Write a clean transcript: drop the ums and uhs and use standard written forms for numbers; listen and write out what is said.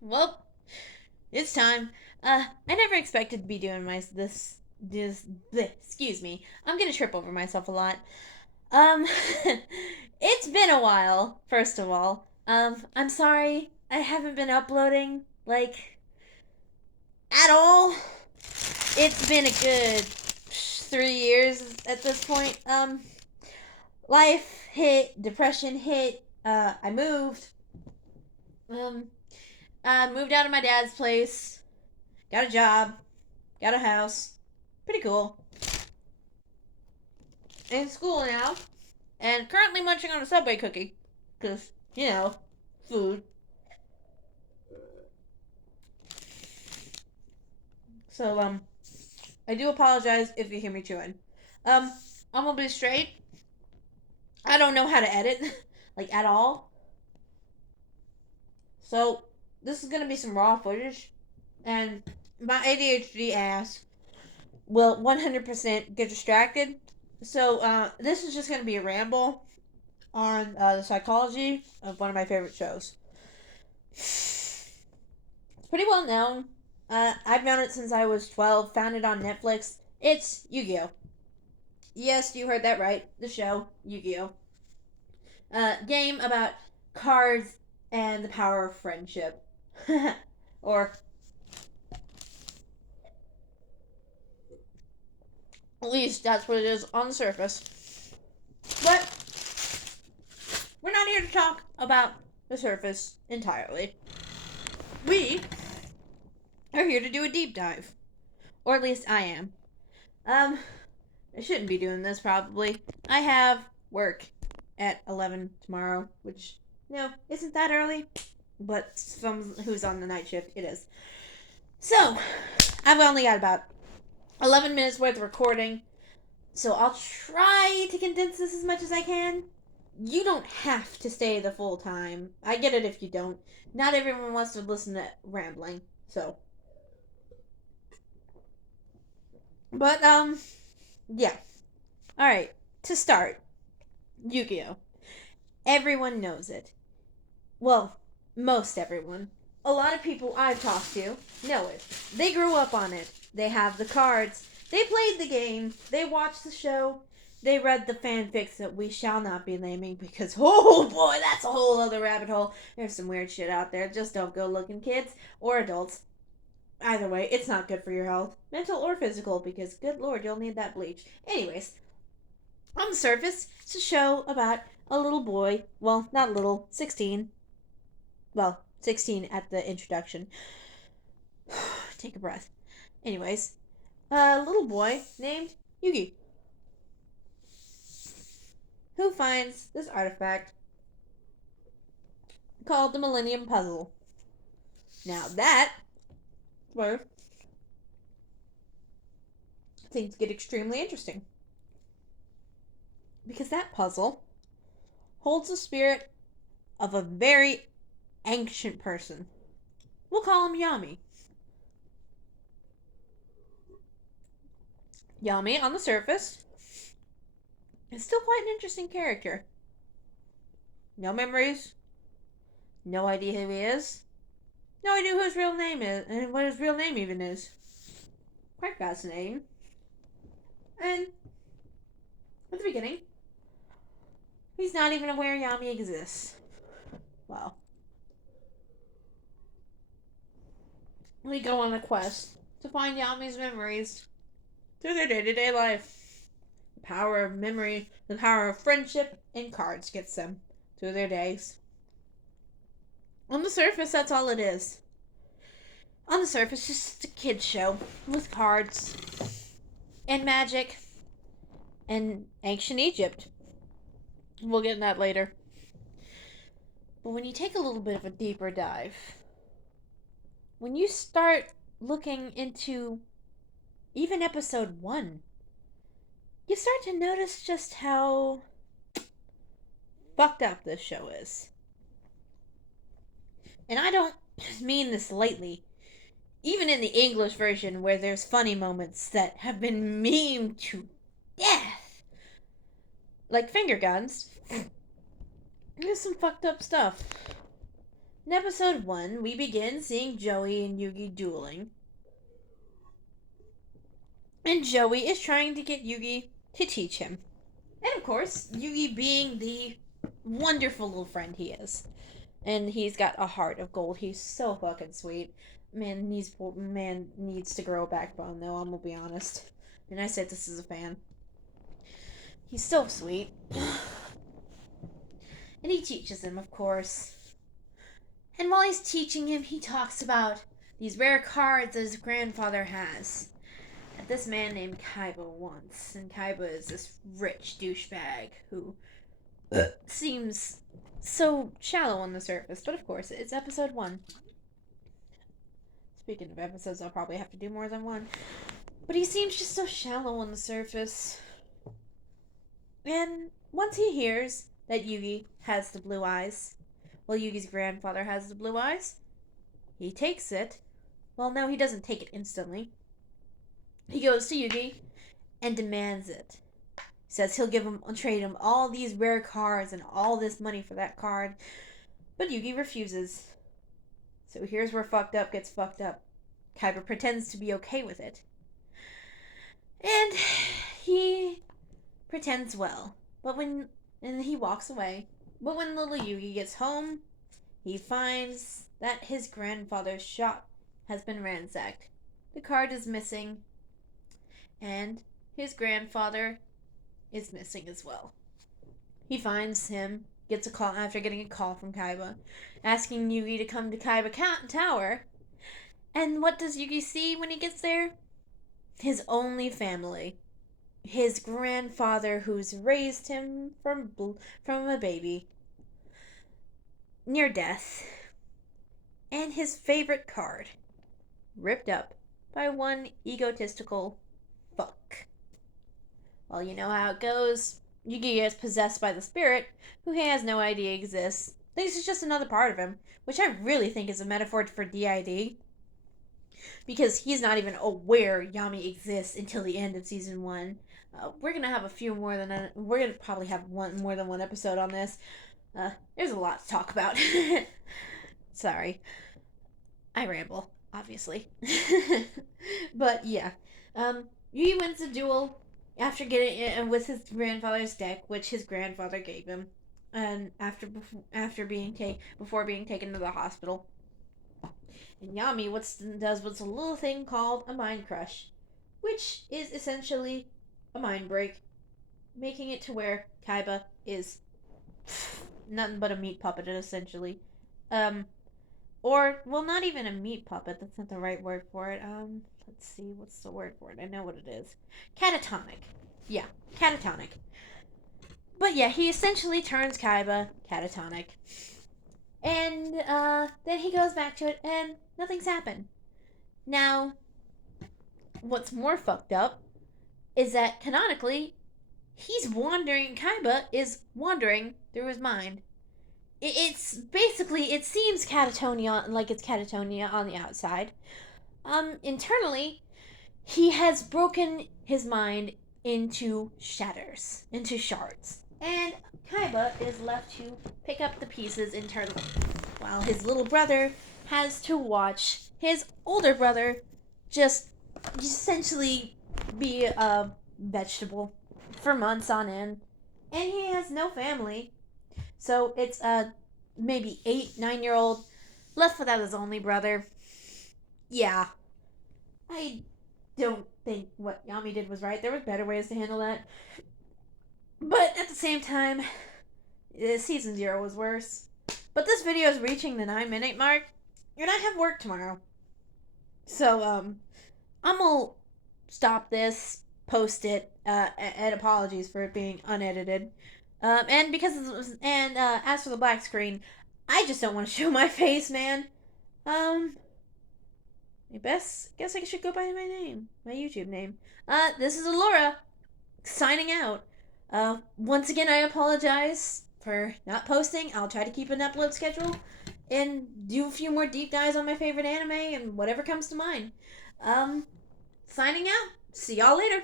Well, it's time. I never expected to be doing excuse me. I'm gonna trip over myself a lot. Um, it's been a while, first of all. I'm sorry I haven't been uploading, like, at all. It's been a good 3 years at this point. Life hit, depression hit, I moved. Um, I moved out of my dad's place, got a job, got a house. Pretty cool. In school now, and currently munching on a Subway cookie. Because, food. So, I do apologize if you hear me chewing. Um, I'm gonna be straight. I don't know how to edit, like, at all. So, this is gonna be some raw footage, and my ADHD ass will 100% get distracted. So, this is just gonna be a ramble on the psychology of one of my favorite shows. It's pretty well known. I've known it since I was 12, found it on Netflix. It's Yu Gi Oh! Yes, you heard that right. The show, Yu Gi Oh! Game about cards and the power of friendship. Or at least that's what it is on the surface. But we're not here to talk about the surface entirely. We are here to do a deep dive. Or at least I am. Um, I shouldn't be doing this probably. I have work at 11 tomorrow, which, isn't that early. But some who's on the night shift, it is. So, I've only got about 11 minutes worth of recording. So I'll try to condense this as much as I can. You don't have to stay the full time. I get it if you don't. Not everyone wants to listen to rambling. So, but yeah. All right. To start, Yu-Gi-Oh. Everyone knows it. Well, most everyone. A lot of people I've talked to know it. They grew up on it. They have the cards. They played the game. They watched the show. They read the fanfics that we shall not be naming because, oh boy, that's a whole other rabbit hole. There's some weird shit out there. Just don't go looking, kids or adults. Either way, it's not good for your health, mental or physical, because good lord, you'll need that bleach. Anyways, on the surface, it's a show about a little boy. Well, not little, 16. Well, 16 at the introduction. Take a breath. Anyways, a little boy named Yugi who finds this artifact called the Millennium Puzzle. Now that where things get extremely interesting. Because that puzzle holds the spirit of a very ancient person. We'll call him Yami. Yami, on the surface, is still quite an interesting character. No memories, no idea who he is, no idea who his real name is, and what his real name even is. Quite fascinating. And at the beginning, he's not even aware Yami exists. Well, we go on a quest to find Yami's memories through their day-to-day life. The power of memory, the power of friendship, and cards gets them through their days. On the surface, that's all it is. On the surface, just a kid's show with cards and magic and ancient Egypt. We'll get in that later. But when you take a little bit of a deeper dive, when you start looking into even episode 1, you start to notice just how fucked up this show is. And I don't mean this lightly. Even in the English version, where there's funny moments that have been memed to death, like finger guns, there's some fucked up stuff. In episode 1, we begin seeing Joey and Yugi dueling. And Joey is trying to get Yugi to teach him. And of course, Yugi being the wonderful little friend he is. And he's got a heart of gold. He's so fucking sweet. Man needs to grow a backbone, though, I'm gonna be honest. And I said this as a fan. He's so sweet. And he teaches him, of course. And while he's teaching him, he talks about these rare cards that his grandfather has that this man named Kaiba wants. And Kaiba is this rich douchebag who seems so shallow on the surface. But of course, it's episode 1. Speaking of episodes, I'll probably have to do more than one. But he seems just so shallow on the surface. And once he hears that Yugi has the blue eyes, well, Yugi's grandfather has the blue eyes, he takes it. Well, no, he doesn't take it instantly. He goes to Yugi and demands it. He says he'll trade him all these rare cards and all this money for that card. But Yugi refuses. So here's where fucked up gets fucked up. Kaiba pretends to be okay with it. And he pretends well. And he walks away. But when little Yugi gets home, he finds that his grandfather's shop has been ransacked. The card is missing. And his grandfather is missing as well. He finds him, gets a call after getting a call from Kaiba, asking Yugi to come to Kaiba Tower. And what does Yugi see when he gets there? His only family. His grandfather who's raised him from a baby, near death. And his favorite card, ripped up by one egotistical fuck. Well, you know how it goes. Yugi gets possessed by the spirit, who he has no idea exists. This is just another part of him, which I really think is a metaphor for DID. Because he's not even aware Yami exists until the end of season 1. We're gonna have we're gonna probably have more than one episode on this. There's a lot to talk about. Sorry. I ramble, obviously. But yeah. Yugi wins the duel after getting it with his grandfather's deck, which his grandfather gave him, and before being taken to the hospital. And Yami does what's a little thing called a mind crush, which is essentially a mind break, making it to where Kaiba is nothing but a meat puppet, essentially. Or, well, not even a meat puppet, that's not the right word for it. Let's see, what's the word for it? I know what it is. Catatonic. Yeah, catatonic. But yeah, he essentially turns Kaiba catatonic. And, then he goes back to it, and nothing's happened. Now, what's more fucked up is that, canonically, Kaiba is wandering through his mind. It's basically, it seems catatonia, like it's catatonia on the outside. Internally, he has broken his mind into shards. And Kaiba is left to pick up the pieces internally, while his little brother has to watch his older brother just essentially be a vegetable for months on end. And he has no family. So it's a maybe 8-9-year-old left without his only brother. Yeah. I don't think what Yami did was right. There were better ways to handle that. But at the same time, season 0 was worse. But this video is reaching the 9-minute mark, and I have work tomorrow. So, I'm gonna stop this, post it, and apologies for it being unedited. As for the black screen, I just don't want to show my face, man. I guess I should go by my name, my YouTube name. This is Alora, signing out. Once again, I apologize for not posting. I'll try to keep an upload schedule and do a few more deep dives on my favorite anime and whatever comes to mind. Signing out. See y'all later.